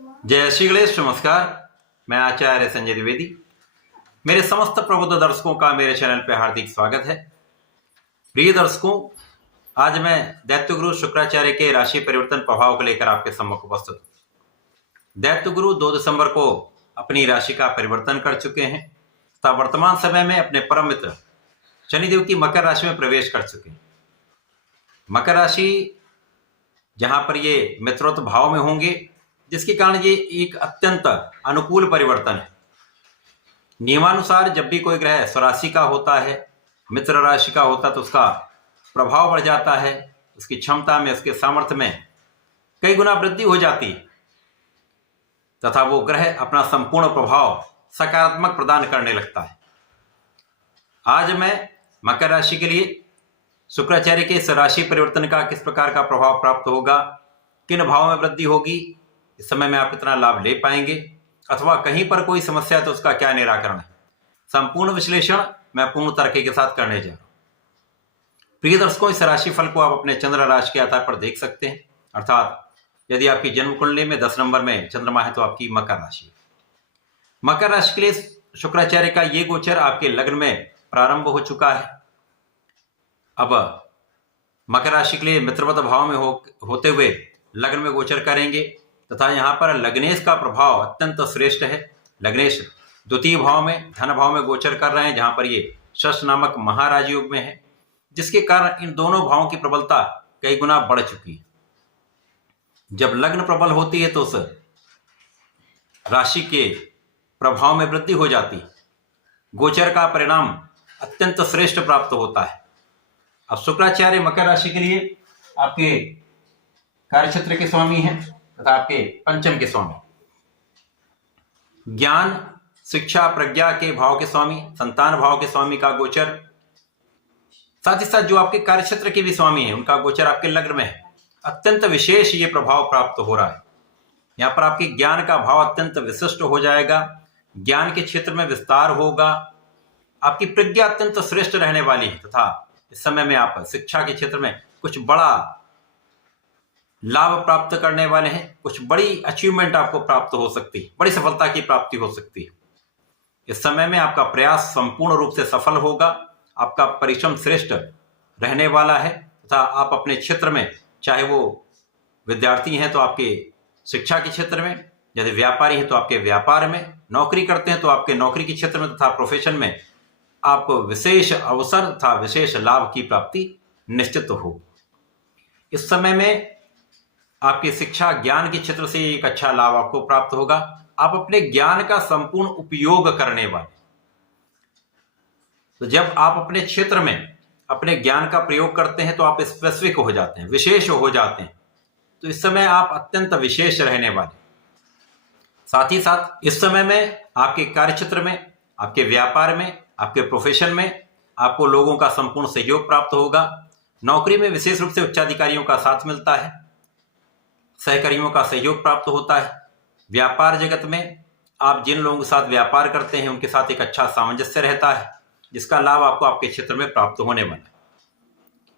जय श्री गणेश। नमस्कार, मैं आचार्य संजय द्विवेदी। मेरे समस्त प्रबुद्ध दर्शकों का मेरे चैनल पर हार्दिक स्वागत है। प्रिय दर्शकों, आज मैं दैत्य गुरु शुक्राचार्य के राशि परिवर्तन प्रभाव को लेकर आपके सम्मुख उपस्थित हूं। दैत्य गुरु 2 दिसंबर को अपनी राशि का परिवर्तन कर चुके हैं तथा वर्तमान समय में अपने परम मित्र शनिदेव की मकर राशि में प्रवेश कर चुके हैं। मकर राशि जहां पर ये मित्रत्व भाव में होंगे, जिसके कारण ये एक अत्यंत अनुकूल परिवर्तन है। नियमानुसार जब भी कोई ग्रह स्वराशि का होता है, मित्र राशि का होता है, तो उसका प्रभाव बढ़ जाता है, उसकी क्षमता में, उसके सामर्थ्य में कई गुना वृद्धि हो जाती है तथा वो ग्रह अपना संपूर्ण प्रभाव सकारात्मक प्रदान करने लगता है। आज मैं मकर राशि के लिए शुक्राचार्य के इस राशि परिवर्तन का किस प्रकार का प्रभाव प्राप्त होगा, किन भाव में वृद्धि होगी, इस समय में आप कितना लाभ ले पाएंगे अथवा कहीं पर कोई समस्या है तो उसका क्या निराकरण है, संपूर्ण विश्लेषण मैं पूर्ण तरीके के साथ करने जा रहा हूं। प्रिय दर्शकों, इस राशि फल को आप अपने चंद्र राशि के आधार पर देख सकते हैं। अर्थात यदि आपकी जन्म कुंडली में 10 नंबर में चंद्रमा है तो आपकी मकर राशि। मकर राशि के लिए शुक्राचार्य का ये गोचर आपके लग्न में प्रारंभ हो चुका है। अब मकर राशि के लिए मित्रवत भाव में होते हुए लग्न में गोचर करेंगे तथा यहाँ पर लग्नेश का प्रभाव अत्यंत श्रेष्ठ है। लग्नेश द्वितीय भाव में, धन भाव में गोचर कर रहे हैं, जहां पर ये शश नामक महाराज योग में है, जिसके कारण इन दोनों भावों की प्रबलता कई गुना बढ़ चुकी है। जब लग्न प्रबल होती है तो उस राशि के प्रभाव में वृद्धि हो जाती है, गोचर का परिणाम अत्यंत श्रेष्ठ प्राप्त होता है। अब शुक्राचार्य मकर राशि के लिए आपके कार्यक्षेत्र के स्वामी हैं तथा आपके पंचम के स्वामी, ज्ञान, शिक्षा, प्रज्ञा के भाव के स्वामी, संतान भाव के स्वामी का गोचर, साथ ही साथ जो आपके कार्यक्षेत्र के भी स्वामी हैं उनका गोचर आपके लग्न में है। अत्यंत विशेष ये प्रभाव प्राप्त हो रहा है। यहाँ पर आपके ज्ञान का भाव अत्यंत विशिष्ट हो जाएगा, ज्ञान के क्षेत्र में विस्तार होगा, आपकी प्रज्ञा अत्यंत श्रेष्ठ रहने वाली है तथा इस समय में आप शिक्षा के क्षेत्र में कुछ बड़ा लाभ प्राप्त करने वाले हैं। कुछ बड़ी अचीवमेंट आपको प्राप्त हो सकती है, बड़ी सफलता की प्राप्ति हो सकती है। इस समय में आपका प्रयास संपूर्ण रूप से सफल होगा, आपका परिश्रम श्रेष्ठ रहने वाला है तथा आप अपने क्षेत्र में, चाहे वो विद्यार्थी हैं तो आपके शिक्षा के क्षेत्र में, यदि व्यापारी हैं तो आपके व्यापार में, नौकरी करते हैं तो आपके नौकरी के क्षेत्र में तथा प्रोफेशन में आपको विशेष अवसर तथा विशेष लाभ की प्राप्ति निश्चित हो। इस समय में आपकी शिक्षा, ज्ञान के क्षेत्र से एक अच्छा लाभ आपको प्राप्त होगा। आप अपने ज्ञान का संपूर्ण उपयोग करने वाले, तो जब आप अपने क्षेत्र में अपने ज्ञान का प्रयोग करते हैं तो आप स्पेसिफिक हो जाते हैं, विशेष हो जाते हैं। तो इस समय आप अत्यंत विशेष रहने वाले। साथ ही साथ इस समय में आपके कार्यक्षेत्र में, आपके व्यापार में, आपके प्रोफेशन में आपको लोगों का संपूर्ण सहयोग प्राप्त होगा। नौकरी में विशेष रूप से उच्चाधिकारियों का साथ मिलता है, सहकर्मियों का सहयोग प्राप्त होता है। व्यापार जगत में आप जिन लोगों के साथ व्यापार करते हैं उनके साथ एक अच्छा सामंजस्य रहता है, जिसका लाभ आपको आपके क्षेत्र में प्राप्त होने वाला है।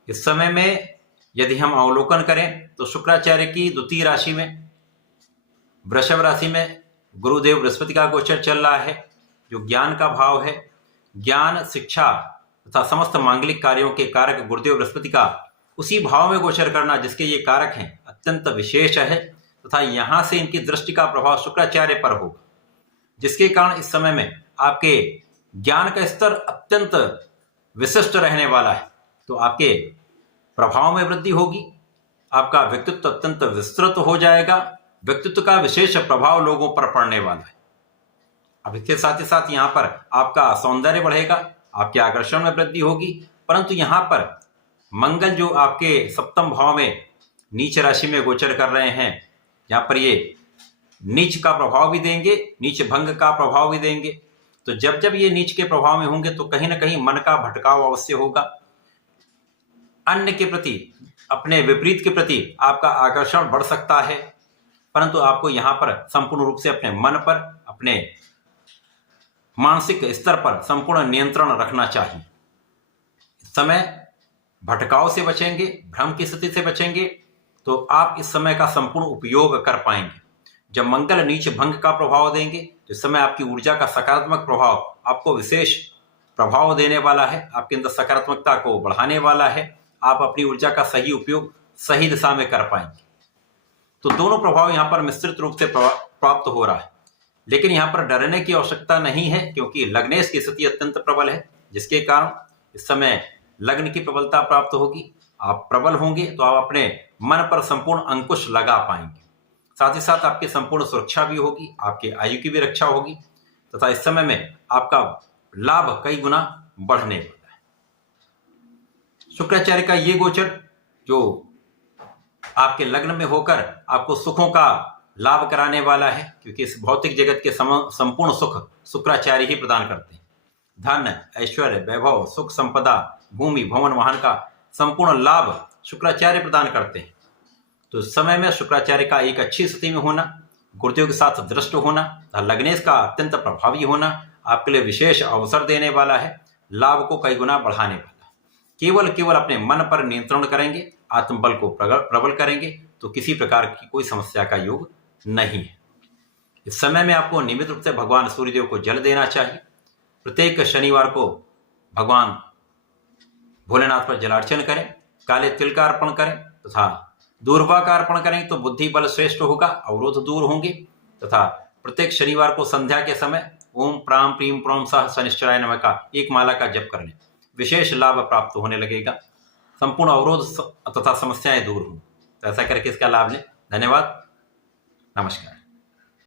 इस समय में यदि हम अवलोकन करें तो शुक्राचार्य की द्वितीय राशि में, वृषभ राशि में गुरुदेव बृहस्पति का गोचर चल रहा है, जो ज्ञान का भाव है। ज्ञान, शिक्षा तथा समस्त मांगलिक कार्यों के कारक गुरुदेव बृहस्पति का उसी भाव में गोचर करना जिसके ये कारक हैं अत्यंत विशेष है तथा यहां से इनकी दृष्टि का प्रभाव शुक्राचार्य पर होगा, जिसके कारण इस समय में आपके ज्ञान का स्तर अत्यंत विशिष्ट रहने वाला है। तो आपके प्रभाव में वृद्धि होगी, आपका व्यक्तित्व अत्यंत विस्तृत हो जाएगा, व्यक्तित्व का विशेष प्रभाव लोगों पर पड़ने वाला है। अब इसके साथ ही साथ यहाँ पर आपका सौंदर्य बढ़ेगा, आपके आकर्षण में वृद्धि होगी। परंतु यहाँ पर मंगल जो आपके सप्तम भाव में नीच राशि में गोचर कर रहे हैं, यहाँ पर ये नीच का प्रभाव भी देंगे, नीच भंग का प्रभाव भी देंगे। तो जब जब ये नीच के प्रभाव में होंगे तो कहीं ना कहीं मन का भटकाव अवश्य होगा। अन्य के प्रति, अपने विपरीत के प्रति आपका आकर्षण बढ़ सकता है, परंतु आपको यहाँ पर संपूर्ण रूप से अपने मन पर, अपने मानसिक स्तर पर संपूर्ण नियंत्रण रखना चाहिए। इस समय भटकाव से बचेंगे, भ्रम की स्थिति से बचेंगे तो आप इस समय का संपूर्ण उपयोग कर पाएंगे। जब मंगल नीच भंग का प्रभाव देंगे तो इस समय आपकी ऊर्जा का सकारात्मक प्रभाव आपको विशेष प्रभाव देने वाला है, आपके अंदर सकारात्मकता को बढ़ाने वाला है। आप अपनी ऊर्जा का सही उपयोग सही दिशा में कर पाएंगे। तो दोनों प्रभाव यहाँ पर मिश्रित रूप से प्राप्त हो रहा है, लेकिन यहाँ पर डरने की आवश्यकता नहीं है, क्योंकि लग्नेश की स्थिति अत्यंत प्रबल है, जिसके कारण इस समय लग्न की प्रबलता प्राप्त होगी। आप प्रबल होंगे तो आप अपने मन पर संपूर्ण अंकुश लगा पाएंगे। साथ ही साथ आपकी संपूर्ण सुरक्षा भी होगी, आपके आयु की भी रक्षा होगी, तथा इस समय में आपका लाभ कई गुना बढ़ने वाला है। शुक्राचार्य का ये गोचर जो आपके लग्न में होकर आपको सुखों का लाभ कराने वाला है, क्योंकि इस भौतिक जगत के संपूर्ण सुख शुक्राचार्य ही प्रदान करते हैं। धन, ऐश्वर्य, वैभव, सुख, संपदा, भूमि, भवन, वाहन का संपूर्ण लाभ शुक्राचार्य प्रदान करते हैं। तो इस समय में शुक्राचार्य का एक अच्छी स्थिति में होना, गुरुदेव के साथ दृष्ट होना, लग्नेश का अत्यंत प्रभावी होना आपके लिए विशेष अवसर देने वाला है, लाभ को कई गुना बढ़ाने वाला है। केवल अपने मन पर नियंत्रण करेंगे, आत्मबल को प्रबल करेंगे तो किसी प्रकार की कोई समस्या का योग नहीं है। इस समय में आपको नियमित रूप से भगवान सूर्यदेव को जल देना चाहिए। प्रत्येक शनिवार को भगवान भोलेनाथ पर जलार्चन करें, काले तिल का अर्पण करें तथा दूर्वा का अर्पण करें तो बुद्धि बल श्रेष्ठ होगा, अवरोध दूर होंगे। तथा प्रत्येक शनिवार को संध्या के समय ओम प्राम प्रीम प्रोम सह शनिश्चराय नमः का एक माला का जप करने विशेष लाभ प्राप्त होने लगेगा। संपूर्ण अवरोध तथा समस्याएं दूर हों। तो ऐसा करके इसका लाभ लें। धन्यवाद, नमस्कार।